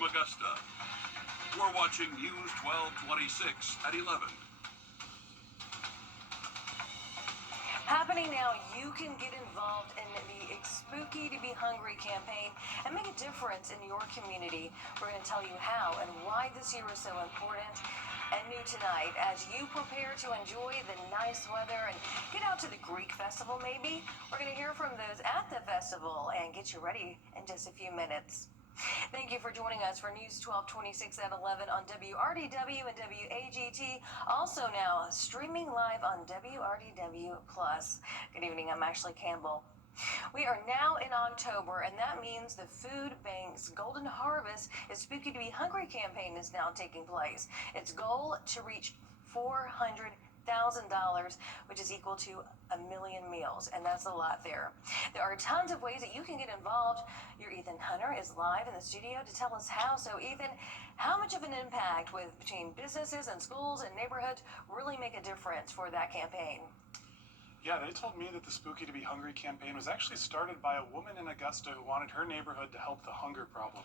from Augusta. We're watching News 1226 at 11. Happening now, you can get involved in the Spooky to Be Hungry campaign and make a difference in your community. We're going to tell you how and why this year is so important. And new tonight, as you prepare to enjoy the nice weather and get out to the Greek festival maybe, we're going to hear from those at the festival and get you ready in just a few minutes. Thank you for joining us for News 1226 at 11 on WRDW and WAGT. Also now streaming live on WRDW+. Good evening, I'm Ashley Campbell. We are now in October, and that means the Food Bank's Golden Harvest is Spooky to Be Hungry campaign is now taking place. Its goal to reach $400,000, which is equal to 1 million meals, and that's a lot there. There are tons of ways that you can get involved. Your Ethan Hunter is live in the studio to tell us how. So Ethan, how much of an impact between businesses and schools and neighborhoods really make a difference for that campaign? Yeah, they told me that the Spooky to Be Hungry campaign was actually started by a woman in Augusta who wanted her neighborhood to help the hunger problem.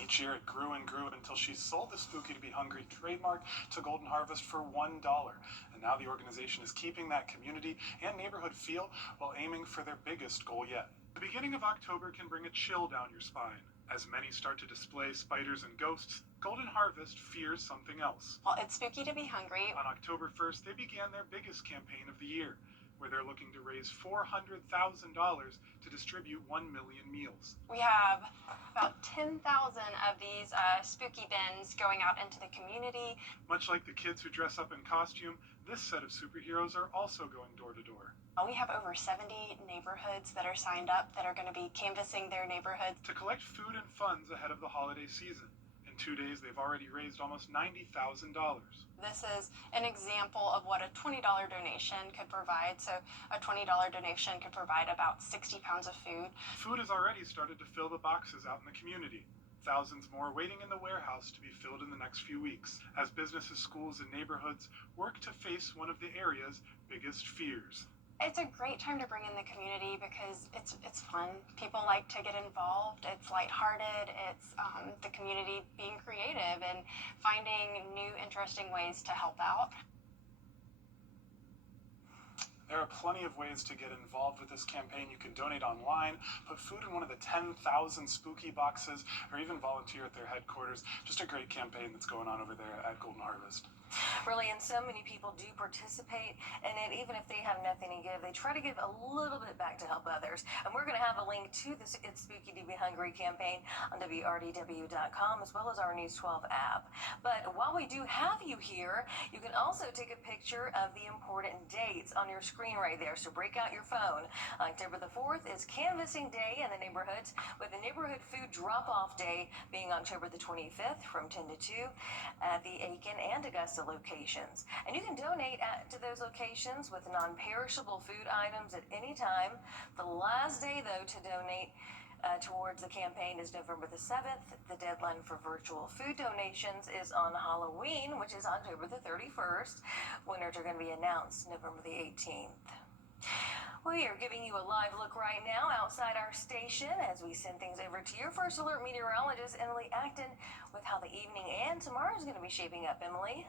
Each year it grew and grew until she sold the Spooky to Be Hungry trademark to Golden Harvest for $1. And now the organization is keeping that community and neighborhood feel while aiming for their biggest goal yet. The beginning of October can bring a chill down your spine. As many start to display spiders and ghosts, Golden Harvest fears something else. Well, it's Spooky to Be Hungry. On October 1st, they began their biggest campaign of the year, where they're looking to raise $400,000 to distribute 1 million meals. We have about 10,000 of these spooky bins going out into the community. Much like the kids who dress up in costume, this set of superheroes are also going door to door. We have over 70 neighborhoods that are signed up that are going to be canvassing their neighborhoods to collect food and funds ahead of the holiday season. In 2 days, they've already raised almost $90,000. This is an example of what a $20 donation could provide. So a $20 donation could provide about 60 pounds of food. Food has already started to fill the boxes out in the community. Thousands more waiting in the warehouse to be filled in the next few weeks, as businesses, schools, and neighborhoods work to face one of the area's biggest fears. It's a great time to bring in the community because it's fun. People like to get involved. It's lighthearted. It's the community being creative and finding new, interesting ways to help out. There are plenty of ways to get involved with this campaign. You can donate online, put food in one of the 10,000 spooky boxes, or even volunteer at their headquarters. Just a great campaign that's going on over there at Golden Harvest. Really, and so many people do participate in it. Even if they have nothing to give, they try to give a little bit back to help others. And we're going to have a link to this It's Spooky to Be Hungry campaign on WRDW.com as well as our News 12 app. But while we do have you here, you can also take a picture of the important dates on your screen right there. So break out your phone. October the 4th is Canvassing Day in the neighborhoods, with the Neighborhood Food Drop-Off Day being October the 25th from 10 to 2 at the Aiken and Augusta locations. And you can donate to those locations with non-perishable food items at any time. The last day, though, to donate towards the campaign is November the 7th. The deadline for virtual food donations is on Halloween, which is October the 31st. Winners are going to be announced November the 18th. We are giving you a live look right now outside our station as we send things over to your First Alert meteorologist, Emily Acton, with how the evening and tomorrow is going to be shaping up. Emily?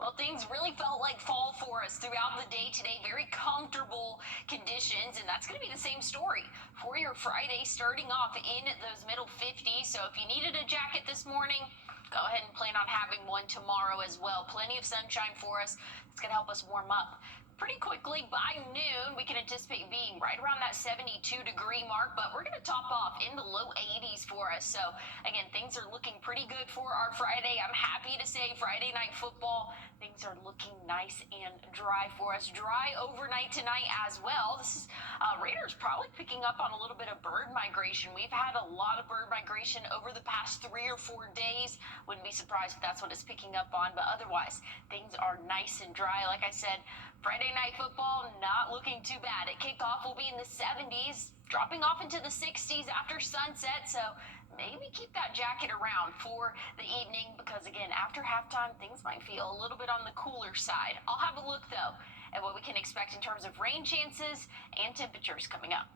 Well, things really felt like fall for us throughout the day today. Very comfortable conditions, and that's going to be the same story for your Friday, starting off in those middle 50s. So if you needed a jacket this morning, go ahead and plan on having one tomorrow as well. Plenty of sunshine for us. It's going to help us warm up pretty quickly. By noon, we can anticipate being right around that 72-degree mark, but we're going to top off in the low 80s for us. So, again, things are looking pretty good for our Friday. I'm happy to say Friday night football, things are looking nice and dry for us. Dry overnight tonight as well. This is Raiders probably picking up on a little bit of bird migration. We've had a lot of bird migration over the past 3 or 4 days. Wouldn't be surprised if that's what it's picking up on, but otherwise, things are nice and dry. Like I said, Friday night football not looking too bad. At kickoff, we'll be in the 70s, dropping off into the 60s after sunset. So maybe keep that jacket around for the evening because, again, after halftime, things might feel a little bit on the cooler side. I'll have a look, though, at what we can expect in terms of rain chances and temperatures coming up.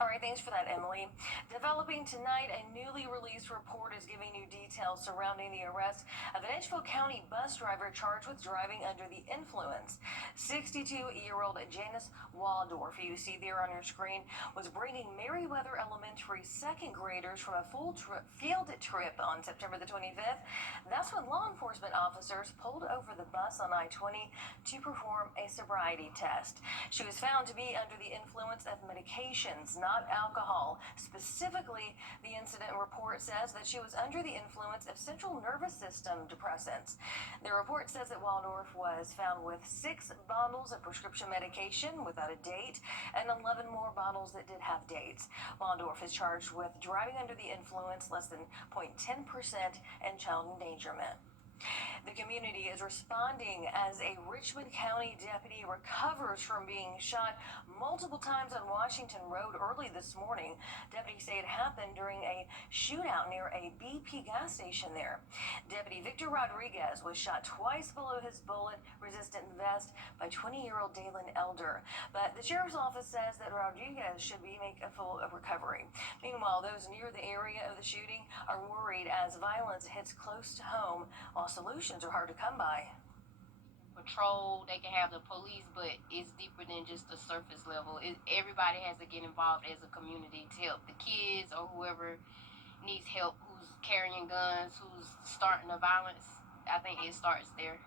All right, thanks for that, Emily. Developing tonight, a newly released report is giving you details surrounding the arrest of an Edgefield County bus driver charged with driving under the influence. 62-year-old Janice Waldorf, who you see there on your screen, was bringing Meriwether Elementary second graders from a field trip on September the 25th. That's when law enforcement officers pulled over the bus on I-20 to perform a sobriety test. She was found to be under the influence of medications, not alcohol. Specifically, the incident report says that she was under the influence of central nervous system depressants. The report says that Waldorf was found with 6 bottles of prescription medication without a date and 11 more bottles that did have dates. Waldorf is charged with driving under the influence, less than 0.10%, and child endangerment. The community is responding as a Richmond County deputy recovers from being shot multiple times on Washington Road early this morning. Deputies say it happened during a shootout near a BP gas station there. Deputy Victor Rodriguez was shot twice below his bullet-resistant vest by 20-year-old Dalen Elder. But the sheriff's office says that Rodriguez should make a full recovery. Meanwhile, those near the area of the shooting are worried as violence hits close to home, while solutions are hard to come by. Patrol, they can have the police, but it's deeper than just the surface level. Everybody has to get involved as a community to help the kids or whoever needs help, who's carrying guns, who's starting the violence. I think it starts there.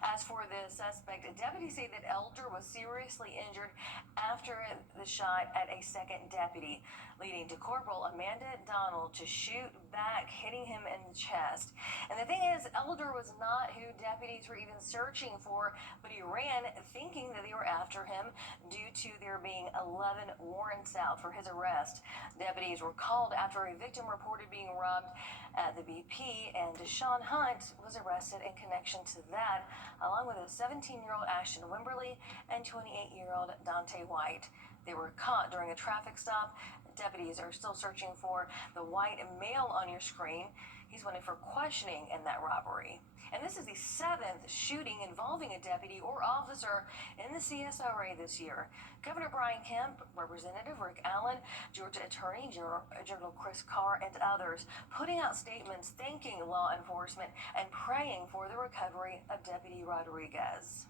As for the suspect, deputies say that Elder was seriously injured after the shot at a second deputy, leading to Corporal Amanda Donald to shoot back, hitting him in the chest. And the thing is, Elder was not who deputies were even searching for, but he ran thinking that they were after him due to there being 11 warrants out for his arrest. Deputies were called after a victim reported being robbed at the BP, and Deshaun Hunt was arrested in connection to that, along with a 17-year-old Ashton Wimberly and 28-year-old Dante White. They were caught during a traffic stop. Deputies are still searching for the white male on your screen. He's wanted for questioning in that robbery. And this is the 7th shooting involving a deputy or officer in the CSRA this year. Governor Brian Kemp, Representative Rick Allen, Georgia Attorney General Chris Carr, and others putting out statements thanking law enforcement and praying for the recovery of Deputy Rodriguez.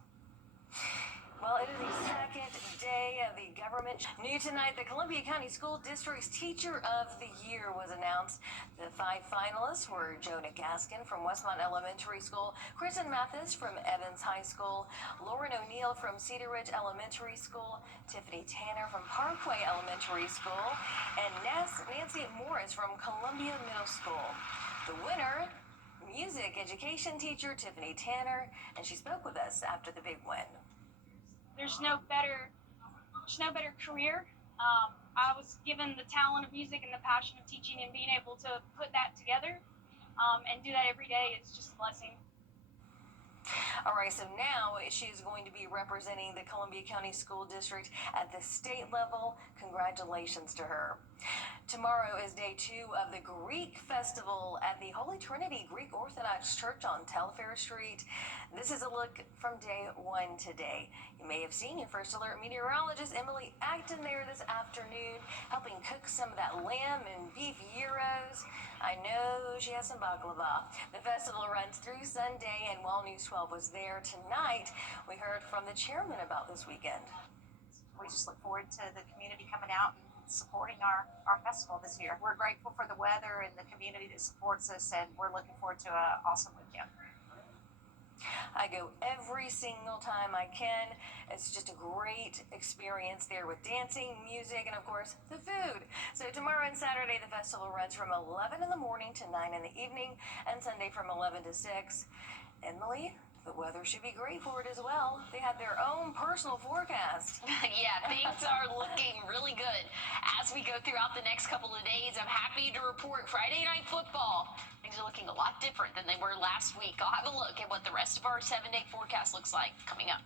Well, it is the second day of the government. New tonight, the Columbia County School District's Teacher of the Year was announced. The 5 finalists were Jonah Gaskin from Westmont Elementary School, Kristen Mathis from Evans High School, Lauren O'Neill from Cedar Ridge Elementary School, Tiffany Tanner from Parkway Elementary School, and Nancy Morris from Columbia Middle School. The winner, music education teacher Tiffany Tanner, and she spoke with us after the big win. There's no better career. I was given the talent of music and the passion of teaching, and being able to put that together and do that every day is just a blessing. All right, so now she is going to be representing the Columbia County School District at the state level. Congratulations to her. Tomorrow is day 2 of the Greek Festival at the Holy Trinity Greek Orthodox Church on Telfair Street. This is a look from day 1 today. You may have seen your First Alert meteorologist Emily Acton there this afternoon, helping cook some of that lamb and beef gyros. I know she has some baklava. The festival runs through Sunday, and while News 12 was there tonight, we heard from the chairman about this weekend. We just look forward to the community coming out and supporting our festival this year. We're grateful for the weather and the community that supports us, and we're looking forward to an awesome weekend. I go every single time I can. It's just a great experience there with dancing, music, and of course, the food. So tomorrow and Saturday, the festival runs from 11 in the morning to 9 in the evening, and Sunday from 11 to 6. Emily, the weather should be great for it as well. They have their own personal forecast. Yeah, things are looking really good. As we go throughout the next couple of days, I'm happy to report Friday Night Football. Things are looking a lot different than they were last week. I'll have a look at what the rest of our 7-day forecast looks like coming up.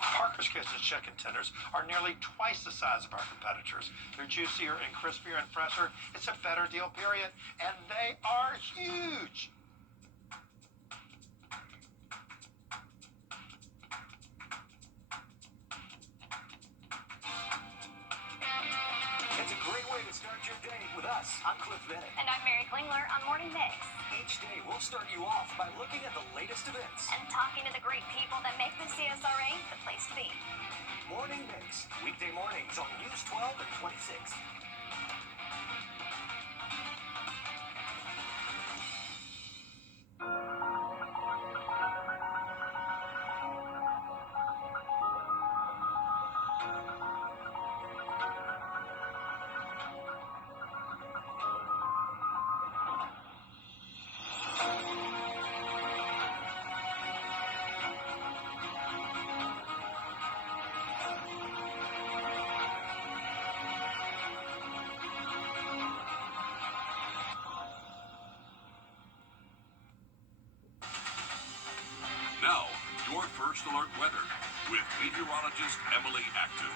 Parker's Kitchen chicken tenders are nearly twice the size of our competitors. They're juicier and crispier and fresher. It's a better deal, period. And they are huge. great way to start your day with us. I'm Cliff Bennett. And I'm Mary Klingler on Morning Mix. Each day, we'll start you off by looking at the latest events. And talking to the great people that make the CSRA the place to be. Morning Mix, weekday mornings on News 12 and 26. Now, your first alert weather with meteorologist Emily Acton.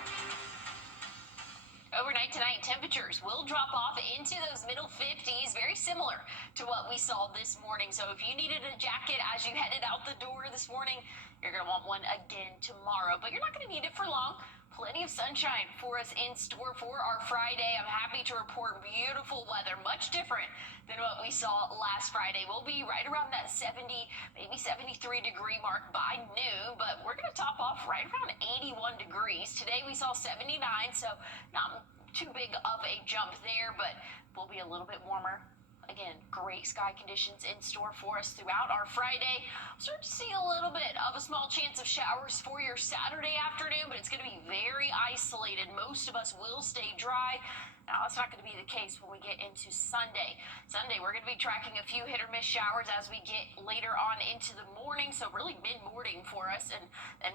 Overnight tonight, temperatures will drop off into those middle 50s, very similar to what we saw this morning. So if you needed a jacket as you headed out the door this morning, you're going to want one again tomorrow. But you're not going to need it for long. Plenty of sunshine for us in store for our Friday. I'm happy to report beautiful weather, much different than what we saw last Friday. We'll be right around that 70, maybe 73 degree mark by noon, but we're going to top off right around 81 degrees. Today we saw 79, so not too big of a jump there, but we'll be a little bit warmer. Again, great sky conditions in store for us throughout our Friday. We'll start to see a little bit of a small chance of showers for your Saturday afternoon, but it's going to be very isolated. Most of us will stay dry. Now, that's not going to be the case when we get into Sunday. Sunday, we're going to be tracking a few hit or miss showers as we get later on into the morning, so really mid-morning for us, and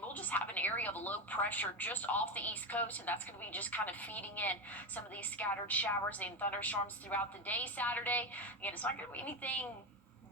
we'll just have an area of low pressure just off the East Coast, and that's going to be just kind of feeding in some of these scattered showers and thunderstorms throughout the day Saturday. Again, it's not going to be anything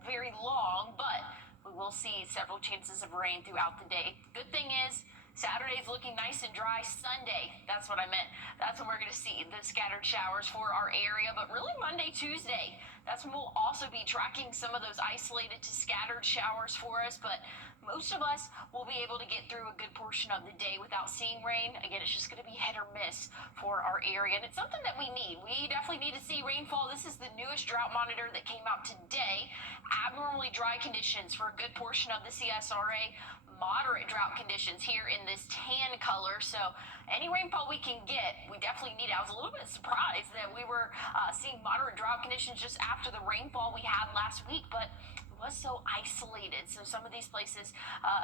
very long, but we will see several chances of rain throughout the day. Good thing is, Saturday's looking nice and dry. Sunday, that's what I meant. That's when we're going to see the scattered showers for our area. But really Monday, Tuesday, that's when we'll also be tracking some of those isolated to scattered showers for us. But most of us will be able to get through a good portion of the day without seeing rain. Again, it's just going to be hit or miss for our area. And it's something that we need. We definitely need to see rainfall. This is the newest drought monitor that came out today. Abnormally dry conditions for a good portion of the CSRA. Moderate drought conditions here in this tan color, so any rainfall we can get, we definitely need it. I was a little bit surprised that we were seeing moderate drought conditions just after the rainfall we had last week, but it was so isolated. So some of these places,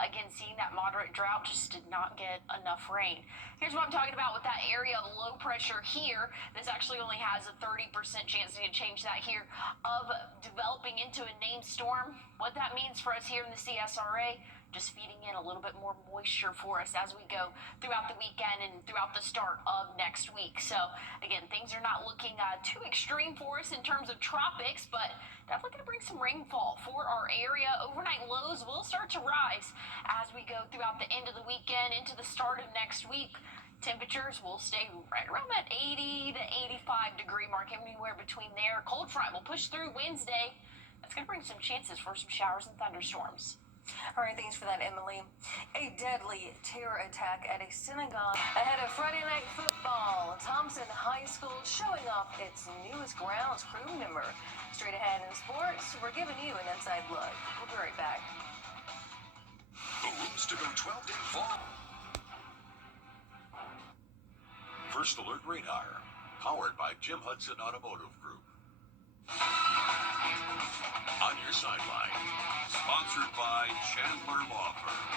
again, seeing that moderate drought just did not get enough rain. Here's what I'm talking about with that area of low pressure here. This actually only has a 30% chance to change that here of developing into a named storm. What that means for us here in the CSRA, just feeding in a little bit more moisture for us as we go throughout the weekend and throughout the start of next week. So again, things are not looking too extreme for us in terms of tropics, but definitely going to bring some rainfall for our area. Overnight lows will start to rise as we go throughout the end of the weekend into the start of next week. Temperatures will stay right around that 80 to 85 degree mark, anywhere between there. Cold front will push through Wednesday. That's going to bring some chances for some showers and thunderstorms. All right, thanks for that, Emily. A deadly terror attack at a synagogue ahead of Friday night football. Thompson High School showing off its newest grounds crew member. Straight ahead in sports, we're giving you an inside look. We'll be right back. The Rooms to Go 12-day fall. First Alert Radar, powered by Jim Hudson Automotive Group. On your sideline, sponsored by Chandler Law Firm.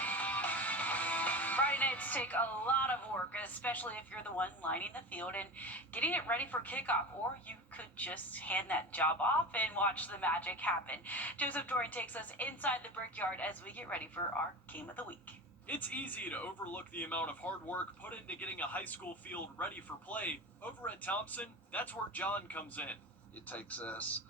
Friday nights take a lot of work, especially if you're the one lining the field and getting it ready for kickoff, or you could just hand that job off and watch the magic happen. Joseph Doran takes us inside the Brickyard as we get ready for our Game of the Week. It's easy to overlook the amount of hard work put into getting a high school field ready for play. Over at Thompson, that's where John comes in. It takes us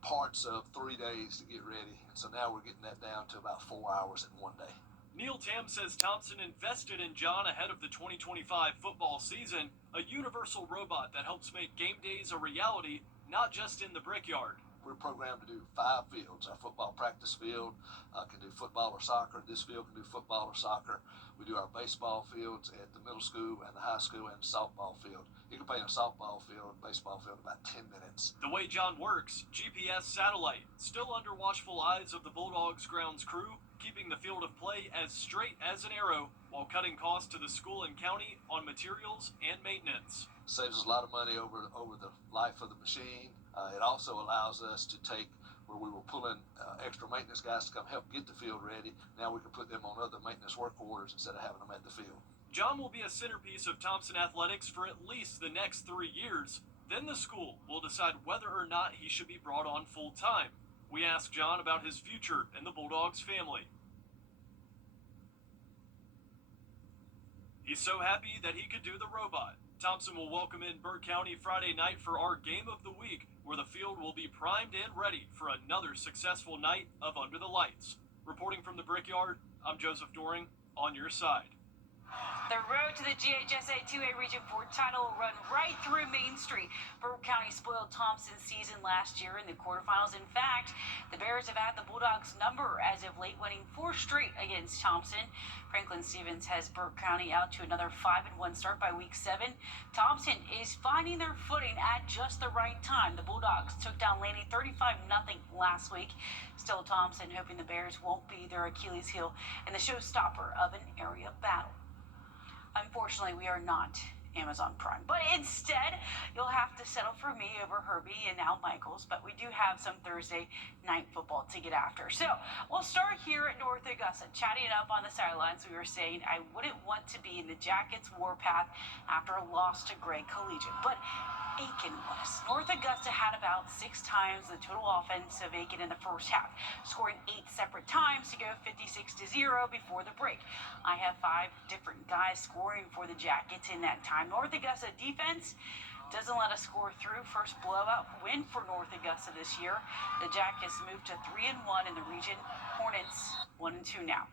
parts of 3 days to get ready, and so now we're getting that down to about 4 hours in one day. Neil Tam says Thompson invested in John ahead of the 2025 football season, a universal robot that helps make game days a reality, not just in the Brickyard. we're programmed to do 5 fields. Our football practice field can do football or soccer. This field can do football or soccer. We do our baseball fields at the middle school and the high school and softball field. You can play in a softball field, baseball field in about 10 minutes. The way John works, GPS satellite, still under watchful eyes of the Bulldogs grounds crew, keeping the field of play as straight as an arrow while cutting costs to the school and county on materials and maintenance. Saves us a lot of money over the life of the machine. It also allows us to take where we were pulling extra maintenance guys to come help get the field ready. Now we can put them on other maintenance work orders instead of having them at the field. John will be a centerpiece of Thompson athletics for at least the next 3 years. Then the school will decide whether or not he should be brought on full time. We asked John about his future in the Bulldogs family. He's so happy that he could do the robot. Thompson will welcome in Burke County Friday night for our game of the week, where the field will be primed and ready for another successful night of Under the Lights. Reporting from the Brickyard, I'm Joseph Doring, on your side. The road to the GHSA 2A Region 4 title will run right through Main Street. Burke County spoiled Thompson's season last year in the quarterfinals. In fact, the Bears have had the Bulldogs' number as of late, winning 4 straight against Thompson. Franklin Stevens has Burke County out to another 5-1 start by week 7. Thompson is finding their footing at just the right time. The Bulldogs took down Laney 35-0 last week. Still, Thompson hoping the Bears won't be their Achilles heel and the showstopper of an area battle. Unfortunately, we are not Amazon Prime, but instead you'll have to settle for me over Herbie and Al Michaels, but we do have some Thursday night football to get after. So we'll start here at North Augusta, chatting up on the sidelines. We were saying I wouldn't want to be in the Jackets' warpath after a loss to Gray Collegiate, but Aiken was. North Augusta had about 6 times the total offense of Aiken in the first half, scoring 8 separate times to go 56-0 before the break. I have 5 different guys scoring for the Jackets in that time. North Augusta defense doesn't let us score through. First blowout win for North Augusta this year. The Jackets moved to 3-1 in the region. Hornets 1-2 now.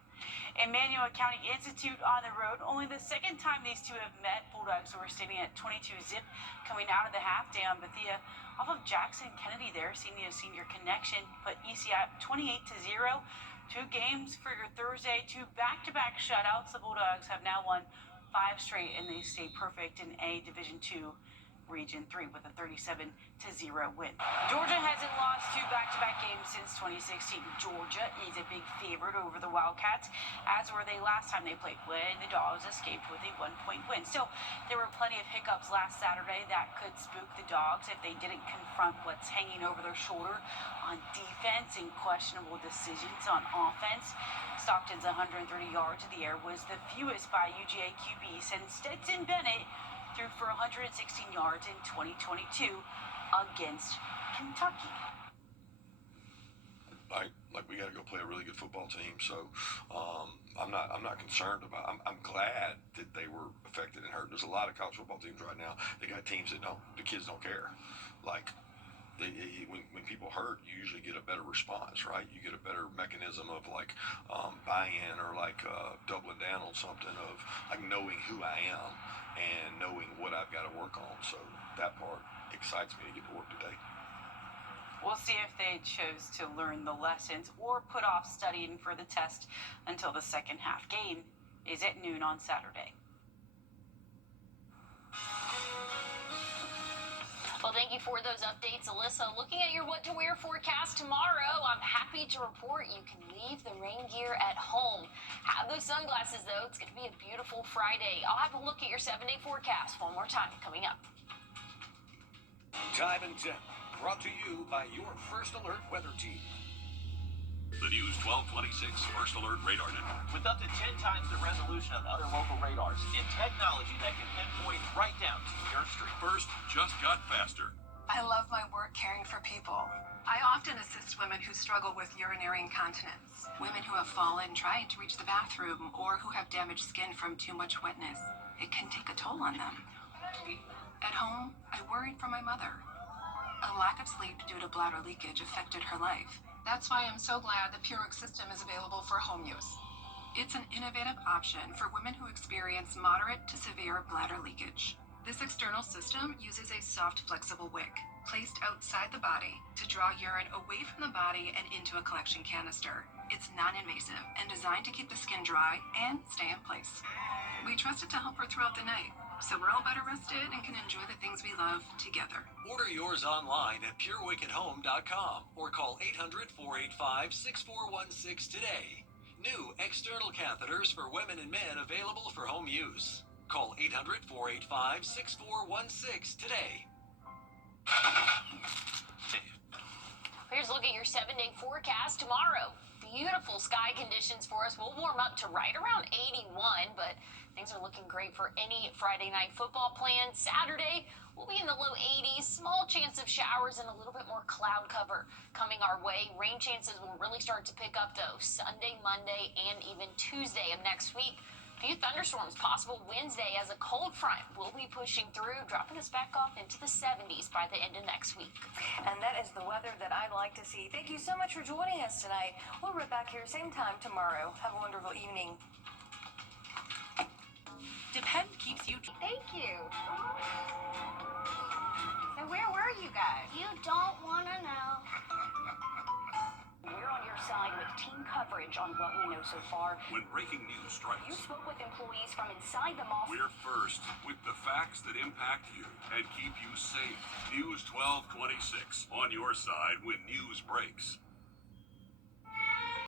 Emmanuel County Institute on the road. Only the second time these two have met. Bulldogs were standing at 22-zip coming out of the half. Deon Bethia off of Jackson Kennedy there. Senior connection put ECI up 28-0. 2 games for your Thursday. 2 back-to-back shutouts. The Bulldogs have now won 5 straight, and they stay perfect in A Division II Region 3 with a 37-0 win. Georgia hasn't lost 2 back-to-back games since 2016. Georgia is a big favorite over the Wildcats, as were they last time they played when the Dogs escaped with a 1-point win. Still, there were plenty of hiccups last Saturday that could spook the Dogs if they didn't confront what's hanging over their shoulder on defense and questionable decisions on offense. Stockton's 130 yards in the air was the fewest by UGA QB since Stetson Bennett threw for 116 yards in 2022 against Kentucky. Like we got to go play a really good football team. So I'm not concerned about. I'm glad that they were affected and hurt. There's a lot of college football teams right now. They got teams that the kids don't care. Like when people hurt, you usually get a better response, right? You get a better mechanism of buy-in or doubling down on something of knowing who I am and knowing what I've got to work on. So that part excites me to get to work today. We'll see if they chose to learn the lessons or put off studying for the test until the second half. Game is at noon on Saturday. Well, thank you for those updates, Alyssa. Looking at your what to wear forecast tomorrow, I'm happy to report you can leave the rain gear at home. Have those sunglasses, though. It's going to be a beautiful Friday. I'll have a look at your 7-day forecast one more time coming up. Time and Temp, brought to you by your First Alert weather team. The News 1226 First Alert Radar Network. With up to 10 times the resolution of other local radars and technology that can pinpoint right down to your street. First just got faster. I love my work caring for people. I often assist women who struggle with urinary incontinence, women who have fallen trying to reach the bathroom, or who have damaged skin from too much wetness. It can take a toll on them. At home, I worried for my mother. A lack of sleep due to bladder leakage affected her life. That's why I'm so glad the Purex system is available for home use. It's an innovative option for women who experience moderate to severe bladder leakage. This external system uses a soft, flexible wick placed outside the body to draw urine away from the body and into a collection canister. It's non-invasive and designed to keep the skin dry and stay in place. We trust it to help her throughout the night, so we're all better rested and can enjoy the things we love together. Order yours online at purewickethome.com or call 800-485-6416 today. New external catheters for women and men available for home use. Call 800-485-6416 today. Here's a look at your 7-day forecast tomorrow. Beautiful sky conditions for us. We'll warm up to right around 81, but things are looking great for any Friday night football plan. Saturday, we'll be in the low 80s. Small chance of showers and a little bit more cloud cover coming our way. Rain chances will really start to pick up, though, Sunday, Monday, and even Tuesday of next week. Few thunderstorms possible Wednesday as a cold front will be pushing through, dropping us back off into the 70s by the end of next week. And that is the weather that I like to see. Thank you so much for joining us tonight. We'll be back here same time tomorrow. Have a wonderful evening. Depend keeps you. Thank you. So where were you guys? You don't want to know. We're on your side with team coverage on what we know so far. When breaking news strikes, You spoke with employees from inside the mosque. we're first with the facts that impact you and keep you safe. News 1226 on your side when news breaks.